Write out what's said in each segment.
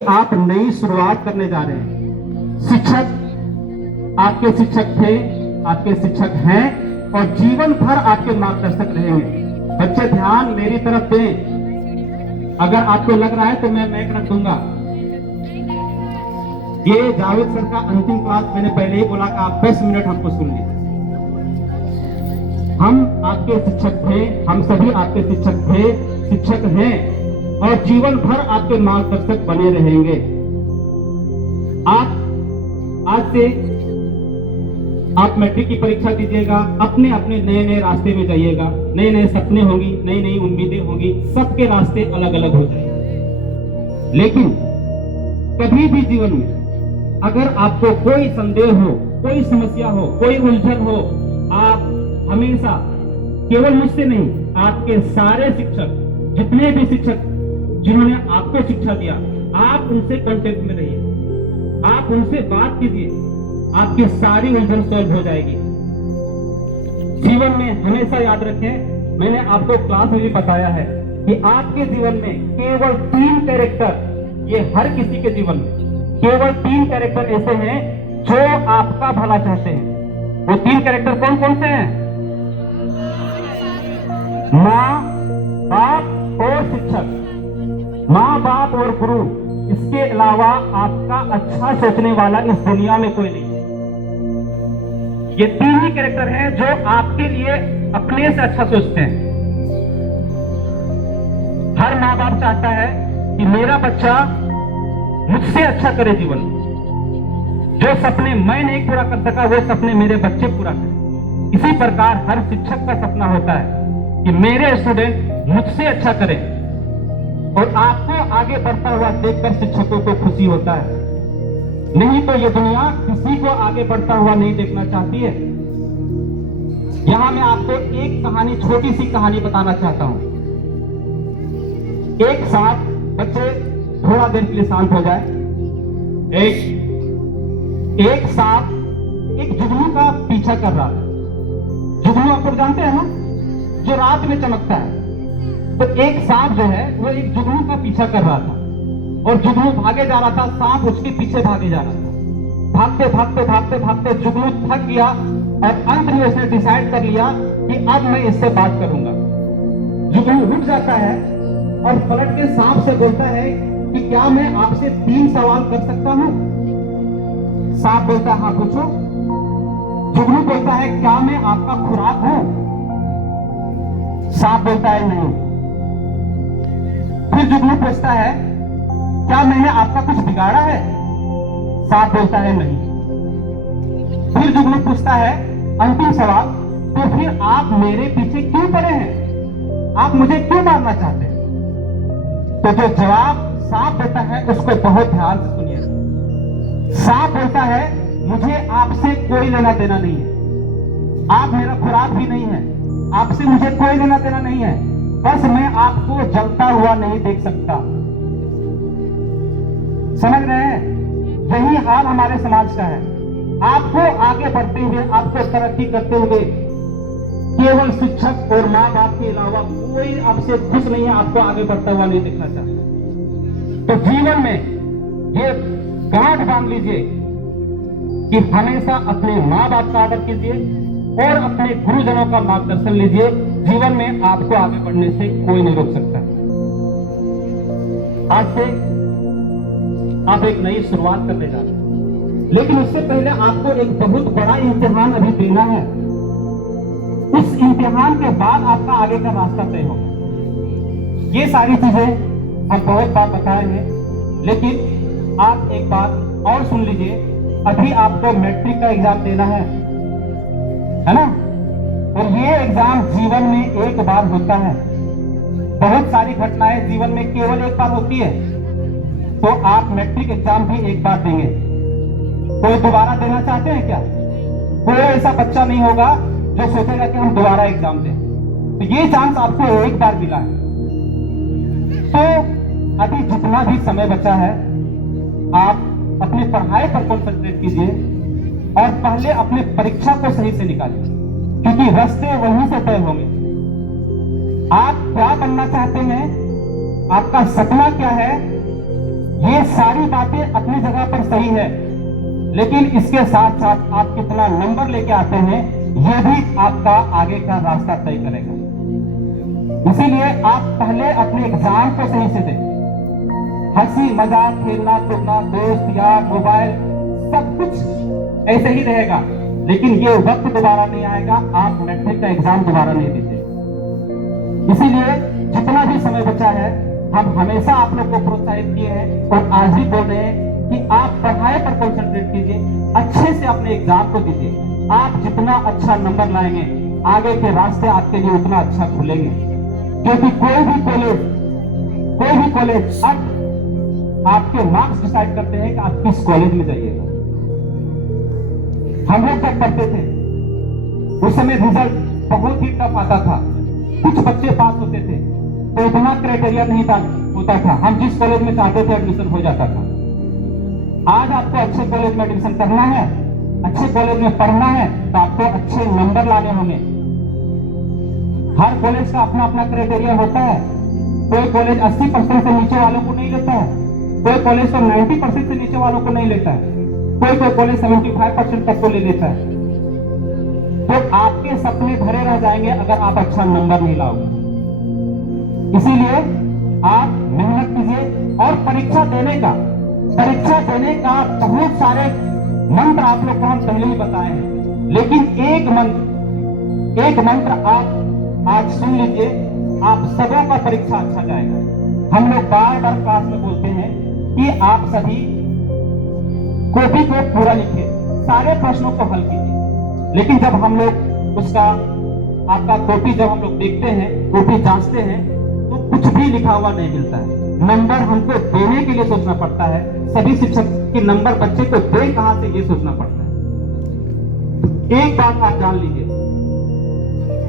आप नई शुरुआत करने जा रहे हैं। शिक्षक आपके शिक्षक थे, आपके शिक्षक हैं और जीवन भर आपके मार्गदर्शक रहेंगे। बच्चे ध्यान मेरी तरफ दें। अगर आपको लग रहा है तो मैं मैक रख दूंगा। ये जावेद सर का अंतिम क्लास, मैंने पहले ही बोला कि आप 10 मिनट हमको सुन लीजिए। हम आपके शिक्षक थे, हम सभी आपके शिक्षक थे, शिक्षक हैं और जीवन भर आपके मार्गदर्शक बने रहेंगे। आप आज से आप मैट्रिक की परीक्षा दीजिएगा, अपने अपने नए नए रास्ते में जाइएगा, नए नए सपने होंगी, नई नई उम्मीदें होंगी, सबके रास्ते अलग अलग हो जाएंगे। लेकिन कभी भी जीवन में अगर आपको कोई संदेह हो, कोई समस्या हो, कोई उलझन हो, आप हमेशा केवल मुझसे नहीं, आपके सारे शिक्षक, जितने भी शिक्षक जिन्होंने आपको शिक्षा दिया, आप उनसे कांटेक्ट में रहिए, आप उनसे बात कीजिए, आपकी सारी उलझन सॉल्व हो जाएगी। जीवन में हमेशा याद रखें, मैंने आपको क्लास में भी बताया है कि आपके जीवन में केवल 3 कैरेक्टर, ये हर किसी के जीवन में केवल 3 कैरेक्टर ऐसे हैं जो आपका भला चाहते हैं। वो 3 कैरेक्टर कौन कौन से हैं? माँ, बाप और शिक्षक। माँ, बाप और गुरु, इसके अलावा आपका अच्छा सोचने वाला इस दुनिया में कोई नहीं। ये 3 ही कैरेक्टर हैं जो आपके लिए अपने से अच्छा सोचते हैं। हर माँ बाप चाहता है कि मेरा बच्चा मुझसे अच्छा करे जीवन में। जो सपने मैं नहीं पूरा कर सका, वो सपने मेरे बच्चे पूरा करें। इसी प्रकार हर शिक्षक का सपना होता है कि मेरे स्टूडेंट मुझसे अच्छा करें। और आपको आगे बढ़ता हुआ देखकर शिक्षकों को खुशी होता है। नहीं तो ये दुनिया किसी को आगे बढ़ता हुआ नहीं देखना चाहती है। यहां मैं आपको एक कहानी, छोटी सी कहानी बताना चाहता हूं। एक साथ बच्चे थोड़ा देर के लिए शांत हो जाए। एक साथ एक जुगनू का पीछा कर रहा था। जुगनू आप लोग जानते हैं ना, जो रात में चमकता है। तो एक सांप जो है वो एक जुगनू का पीछा कर रहा था और जुगनू भागे जा रहा था, सांप उसके पीछे भागे जा रहा था। भागते भागते भागते भागते जुगनू थक गया और अंत में उसने डिसाइड कर लिया कि अब मैं इससे बात करूंगा। जुगनू रुक जाता है और पलट के सांप से बोलता है कि क्या मैं आपसे 3 सवाल कर सकता हूं? सांप बोलता है हाँ पूछो। जुगनू बोलता है क्या मैं आपका खुराक हूं? सांप बोलता है नहीं। फिर जुगनू पूछता है क्या मैंने आपका कुछ बिगाड़ा है? सांप बोलता है नहीं। फिर जुगनू पूछता है अंतिम सवाल, तो फिर आप मेरे पीछे क्यों पड़े हैं? आप मुझे क्यों मारना चाहते हैं? तो जो जवाब सांप देता है उसको बहुत ध्यान से सुनिए। सांप बोलता है मुझे आपसे कोई लेना देना नहीं है, आप मेरा खुराक भी नहीं है, आपसे मुझे कोई लेना देना नहीं है, बस मैं आपको जलता हुआ नहीं देख सकता। समझ रहे हैं? यही हाल हमारे समाज का है। आपको आगे बढ़ते हुए, आपको तरक्की करते हुए केवल शिक्षक और माँ बाप के अलावा कोई आपसे खुश नहीं है, आपको आगे बढ़ता हुआ नहीं देखना चाहता। तो जीवन में ये गांठ बांध लीजिए कि हमेशा अपने माँ बाप का आदर कीजिए और अपने गुरुजनों का मार्गदर्शन लीजिए। जीवन में आपको आगे बढ़ने से कोई नहीं रोक सकता। आज से आप एक नई शुरुआत करने जा रहे हैं, लेकिन उससे पहले आपको एक बहुत बड़ा इम्तिहान अभी देना है। उस इम्तिहान के बाद आपका आगे का रास्ता तय होगा। ये सारी चीजें हम बहुत बार बताए हैं, लेकिन आप एक बात और सुन लीजिए। अभी आपको मैट्रिक का एग्जाम देना है ना? और ये एग्जाम जीवन में एक बार होता है। बहुत सारी घटनाएं जीवन में केवल एक बार होती है। तो आप मैट्रिक एग्जाम भी एक बार देंगे। कोई दोबारा देना चाहते हैं क्या? कोई ऐसा बच्चा नहीं होगा जो सोचेगा कि हम दोबारा एग्जाम दें। तो ये चांस आपको एक बार मिला है। तो अभी जितना भी समय बचा है, आप अपनी पढ़ाई पर कॉन्सेंट्रेट कीजिए और पहले अपने परीक्षा को सही से निकालिए, क्योंकि रास्ते वहीं से तय होंगे। आप क्या बनना चाहते हैं, आपका सपना क्या है, ये सारी बातें अपनी जगह पर सही है, लेकिन इसके साथ साथ आप कितना नंबर लेके आते हैं यह भी आपका आगे का रास्ता तय करेगा। इसीलिए आप पहले अपने एग्जाम को सही से दें। हंसी मजाक, खेलना कूदना, दोस्त यार, मोबाइल, सब कुछ ऐसे ही रहेगा, लेकिन ये वक्त दोबारा नहीं आएगा। आप मैट्रिक का एग्जाम दोबारा नहीं देते। इसीलिए जितना भी समय बचा है, हम हमेशा आप लोग को प्रोत्साहित किए हैं और आज भी बोल रहे हैं कि आप पढ़ाई पर कंसंट्रेट कीजिए, अच्छे से अपने एग्जाम को दीजिए। आप जितना अच्छा नंबर लाएंगे, आगे के रास्ते आपके लिए उतना अच्छा खुलेंगे। क्योंकि कोई भी कॉलेज अब आपके मार्क्स डिसाइड करते हैं कि आप किस कॉलेज में जाइएगा। हम लोग जब पढ़ते थे उस समय रिजल्ट बहुत ही टफ आता था, कुछ बच्चे पास होते थे तो इतना क्राइटेरिया नहीं होता था, हम जिस कॉलेज में चाहते थे एडमिशन हो जाता था। आज आपको अच्छे कॉलेज में एडमिशन करना है, अच्छे कॉलेज में पढ़ना है, तो आपको अच्छे नंबर लाने होंगे। हर कॉलेज का अपना अपना क्राइटेरिया होता है। कोई कॉलेज 80% से नीचे वालों को नहीं लेता है, कोई कॉलेज तो 90% से नीचे वालों को नहीं लेता है, कोई कॉलेज 75% तक को ले लेता है। तो आपके सपने भरे रह जाएंगे अगर आप अच्छा नंबर नहीं लाओगे। इसीलिए आप मेहनत कीजिए और परीक्षा देने का बहुत सारे मंत्र आप लोग को हम पहले ही बताए हैं, लेकिन एक मंत्र आप आज सुन लीजिए, आप सबों का परीक्षा अच्छा जाएगा। हम लोग बार बार क्लास में बोलते हैं कि आप सभी कॉपी को पूरा लिखिए, सारे प्रश्नों को हल कीजिए। लेकिन जब हम लोग उसका आपका कॉपी जब हम लोग देखते हैं, कॉपी जांचते हैं, तो कुछ भी लिखा हुआ नहीं मिलता है। नंबर हमको देने के लिए सोचना पड़ता है। सभी शिक्षक के नंबर बच्चे को दे कहां से, ये सोचना पड़ता है। एक बात आप जान लीजिए,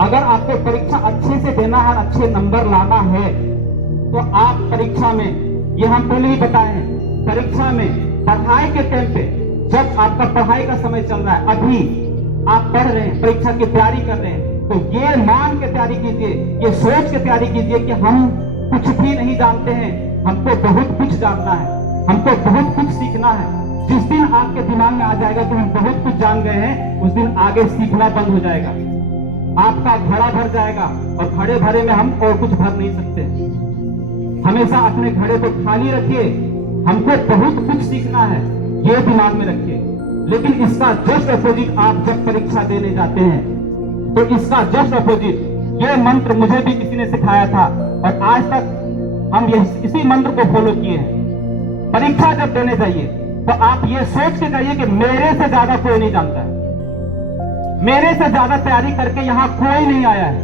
अगर आपको परीक्षा अच्छे से देना है, अच्छे नंबर लाना है, तो आप परीक्षा में, ये हम पहले ही बताए हैं, परीक्षा में पढ़ाई के टाइम पे, जब आपका पढ़ाई का समय चल रहा है, अभी आप पढ़ रहे हैं, परीक्षा की तैयारी कर रहे हैं, तो ये मान के तैयारी कीजिए, ये सोच के तैयारी कीजिए कि हम कुछ भी नहीं जानते हैं, हमको बहुत कुछ जानना है, हमको बहुत कुछ सीखना है। जिस दिन आपके दिमाग में आ जाएगा कि हम बहुत कुछ जान गए हैं, उस दिन आगे सीखना बंद हो जाएगा, आपका घड़ा भर जाएगा, और घड़े भरे में हम और कुछ भर नहीं सकते। हमेशा अपने घड़े को खाली रखिए, हमको बहुत कुछ सीखना है, ये दिमाग में रखिए। लेकिन इसका जस्ट अपोजिट आप जब परीक्षा देने जाते हैं, तो इसका जस्ट अपोजिट, ये मंत्र मुझे भी किसी ने सिखाया था और आज तक हम इसी मंत्र को फॉलो किए हैं। परीक्षा जब देने जाइए तो आप ये सोच के जाइए कि मेरे से ज्यादा कोई नहीं जानता है, मेरे से ज्यादा तैयारी करके यहां कोई नहीं आया है,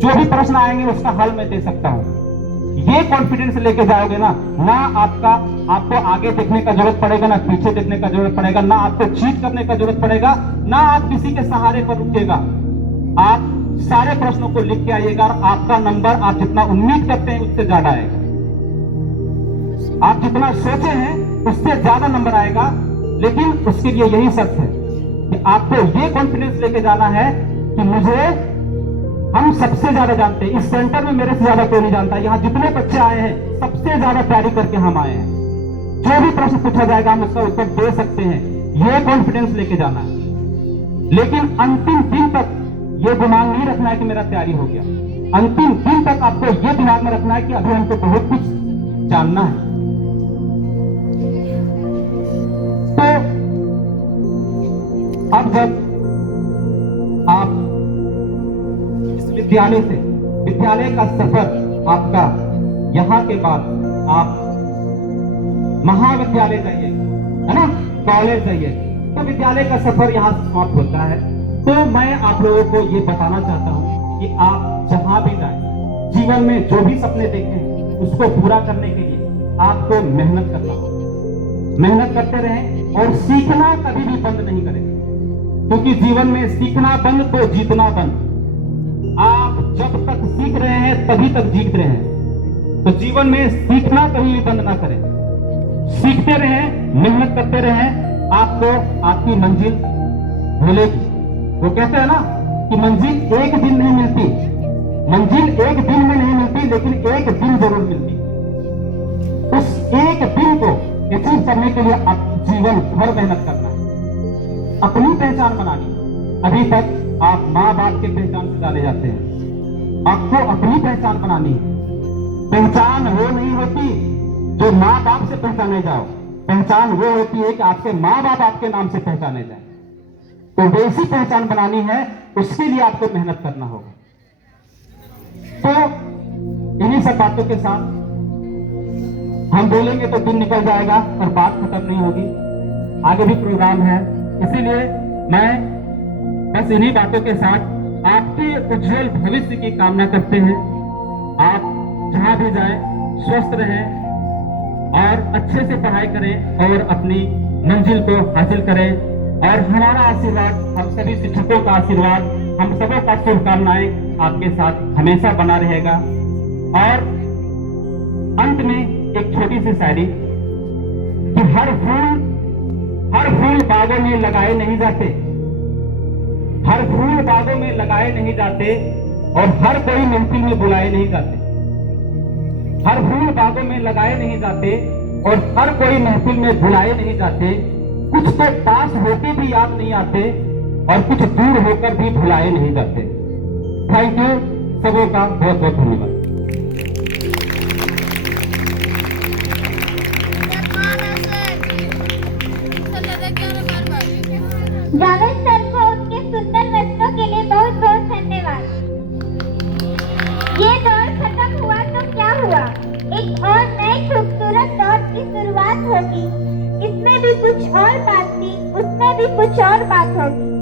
जो भी प्रश्न आएंगे उसका हल मैं दे सकता हूं। ये कॉन्फिडेंस लेके जाओगे ना आपको आगे देखने का जरूरत पड़ेगा, ना पीछे देखने का जरूरत पड़ेगा, ना आपको चीट करने का जरूरत पड़ेगा, ना आप किसी के सहारे पर रुकेगा। आप सारे प्रश्नों को लिख के आइएगा और आपका नंबर आप जितना उम्मीद करते हैं उससे ज्यादा आएगा। आप जितना सोचे हैं उससे ज्यादा नंबर आएगा, लेकिन उसके लिए यही शर्त है कि आपको ये कॉन्फिडेंस लेके जाना है कि हम सबसे ज्यादा जानते हैं, इस सेंटर में मेरे से ज्यादा कोई नहीं जानता, यहाँ जितने बच्चे आए हैं सबसे ज्यादा तैयारी करके हम आए हैं, जो भी प्रश्न पूछा जाएगा हम उसका उत्तर दे सकते हैं, ये कॉन्फिडेंस लेके जाना है। लेकिन अंतिम दिन तक ये दिमाग नहीं रखना है कि मेरा तैयारी हो गया, अंतिम दिन तक आपको ये दिमाग में रखना है कि अभी हमको बहुत कुछ जानना है। तो अब जब आप विद्यालय का सफर आपका, यहां के बाद आप महाविद्यालय जाइए, है ना, कॉलेज जाइए, तो विद्यालय का सफर यहां समाप्त होता है। तो मैं आप लोगों को ये बताना चाहता हूं कि आप जहां भी जाएं, जीवन में जो भी सपने देखें उसको पूरा करने के लिए आपको मेहनत करना होगा। मेहनत करते रहें और सीखना कभी भी बंद नहीं करें, क्योंकि जीवन में सीखना बंद तो जीतना बंद। आप जब तक सीख रहे हैं तभी तक जीत रहे हैं, तो जीवन में सीखना कभी भी बंद ना करें, सीखते रहें, मेहनत करते रहें, आपको आपकी मंजिल मिलेगी। वो कहते हैं ना कि मंजिल एक दिन नहीं मिलती, मंजिल एक दिन में नहीं मिलती, लेकिन एक दिन जरूर मिलती। उस एक दिन को अचीव करने के लिए आप जीवन भर मेहनत करना है, अपनी पहचान बनानी। अभी तक आप माँ बाप के पहचान से जाने जाते हैं, आपको अपनी पहचान बनानी है। पहचान वो नहीं होती जो माँ बाप से पहचाने जाओ, पहचान वो होती है कि आपके माँ बाप आपके नाम से पहचाने जाए। तो वैसी पहचान बनानी है, उसके लिए आपको मेहनत करना होगा। तो इन्हीं सब बातों के साथ हम बोलेंगे तो दिन निकल जाएगा और बात खत्म नहीं होगी, आगे भी प्रोग्राम है। इसीलिए मैं बस इन्हीं बातों के साथ आपके उज्जवल भविष्य की कामना करते हैं। आप जहां भी जाएं स्वस्थ रहें और अच्छे से पढ़ाई करें और अपनी मंजिल को हासिल करें। और हमारा आशीर्वाद, हम सभी शिक्षकों का आशीर्वाद, हम सबों का शुभकामनाएं आपके साथ हमेशा बना रहेगा। और अंत में एक छोटी सी शायरी कि हर फूल बागों में लगाए नहीं जाते, हर फूल बागों में लगाए नहीं जाते और हर कोई महफिल में बुलाए नहीं जाते। हर फूल बागों में लगाए नहीं जाते और हर कोई महफिल में बुलाए नहीं जाते। कुछ तो पास होके भी याद नहीं आते और कुछ दूर होकर भी भुलाए नहीं जाते। थैंक यू, सबों का बहुत बहुत धन्यवाद। जावेद सर को उनके सुंदर वचनों के लिए बहुत बहुत धन्यवाद। ये दौर खत्म हुआ तो क्या हुआ, एक और नए खूबसूरत दौर की शुरुआत होगी। इसमें भी कुछ और बात थी, उसमें भी कुछ और बात होगी।